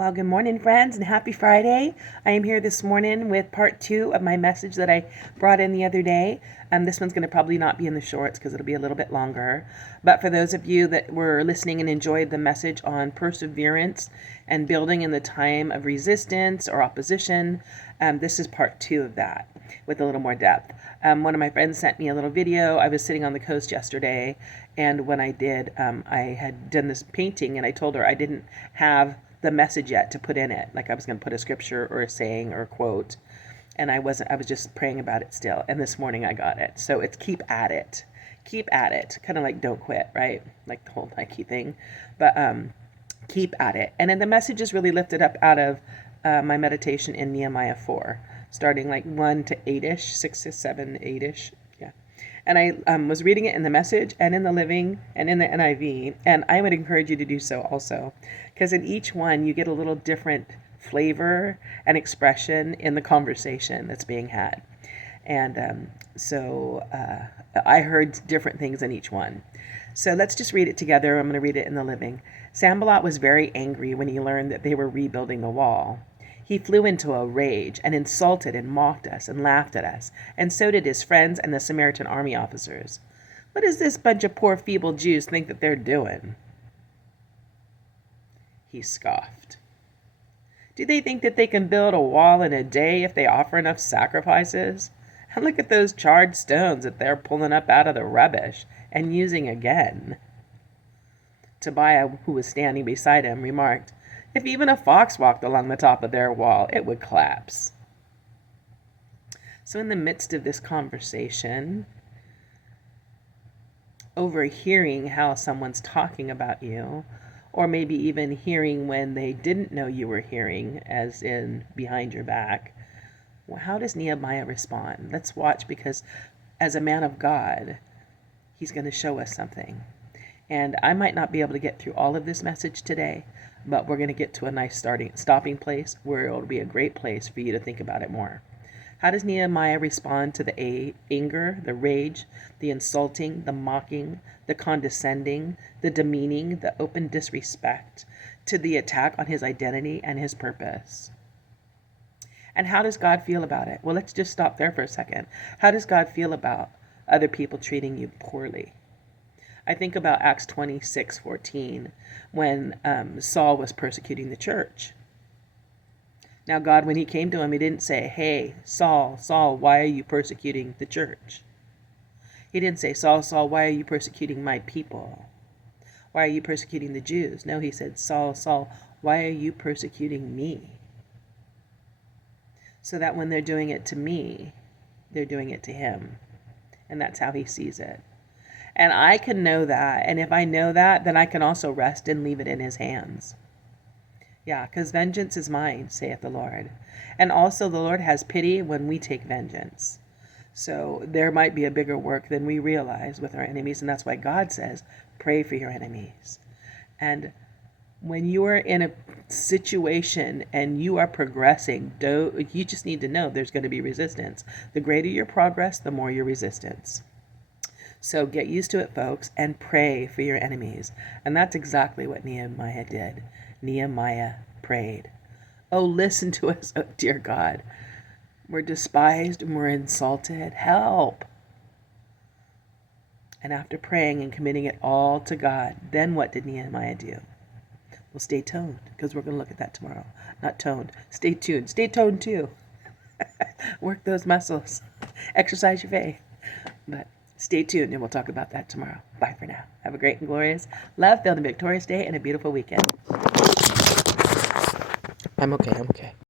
Well, good morning, friends, and happy Friday. I am here this morning with part 2 of my message that I brought in the other day. This one's going to probably not be in the shorts because it'll be a little bit longer. But for those of you that were listening and enjoyed the message on perseverance and building in the time of resistance or opposition, this is part 2 of that with a little more depth. One of my friends sent me a little video. I was sitting on the coast yesterday, and when I did, I had done this painting, and I told her I didn't have the message yet to put in it. Like I was going to put a scripture or a saying or a quote, and I was just praying about it still. And this morning I got it. So it's keep at it, kind of like don't quit, right? Like the whole Nike thing, but keep at it. And then the message is really lifted up out of my meditation in Nehemiah 4, starting like 1 to 8ish, 6 to 7, 8ish. And I was reading it in the Message and in the Living and in the NIV. And I would encourage you to do so also, because in each one you get a little different flavor and expression in the conversation that's being had. And so I heard different things in each one. So let's just read it together. I'm going to read it in the Living. Sanballat was very angry when he learned that they were rebuilding the wall. He flew into a rage and insulted and mocked us and laughed at us, and so did his friends and the Samaritan army officers. What does this bunch of poor feeble Jews think that they're doing? He scoffed. Do they think that they can build a wall in a day if they offer enough sacrifices? And look at those charred stones that they're pulling up out of the rubbish and using again. Tobiah, who was standing beside him, remarked, if even a fox walked along the top of their wall, it would collapse. So in the midst of this conversation, overhearing how someone's talking about you, or maybe even hearing when they didn't know you were hearing, as in behind your back, well, how does Nehemiah respond? Let's watch, because as a man of God, he's going to show us something. And I might not be able to get through all of this message today, but we're going to get to a nice stopping place where it'll be a great place for you to think about it more. How does Nehemiah respond to the anger, the rage, the insulting, the mocking, the condescending, the demeaning, the open disrespect, to the attack on his identity and his purpose? And how does God feel about it? Well, let's just stop there for a second. How does God feel about other people treating you poorly? I think about Acts 26:14, when Saul was persecuting the church. Now, God, when he came to him, he didn't say, hey, Saul, Saul, why are you persecuting the church? He didn't say, Saul, Saul, why are you persecuting my people? Why are you persecuting the Jews? No, he said, Saul, Saul, why are you persecuting me? So that when they're doing it to me, they're doing it to him. And that's how he sees it. And I can know that. And if I know that, then I can also rest and leave it in his hands. Yeah, because vengeance is mine, saith the Lord. And also the Lord has pity when we take vengeance. So there might be a bigger work than we realize with our enemies. And that's why God says, pray for your enemies. And when you are in a situation and you are progressing, you just need to know there's going to be resistance. The greater your progress, the more your resistance. So get used to it, folks, and pray for your enemies. And that's exactly what Nehemiah did. Nehemiah prayed. Oh, listen to us, oh, dear God. We're despised and we're insulted. Help. And after praying and committing it all to God, then what did Nehemiah do? Well, stay toned, because we're going to look at that tomorrow. Not toned. Stay tuned. Stay toned, too. Work those muscles. Exercise your faith. But stay tuned, and we'll talk about that tomorrow. Bye for now. Have a great and glorious, love-filled and victorious day and a beautiful weekend. I'm okay.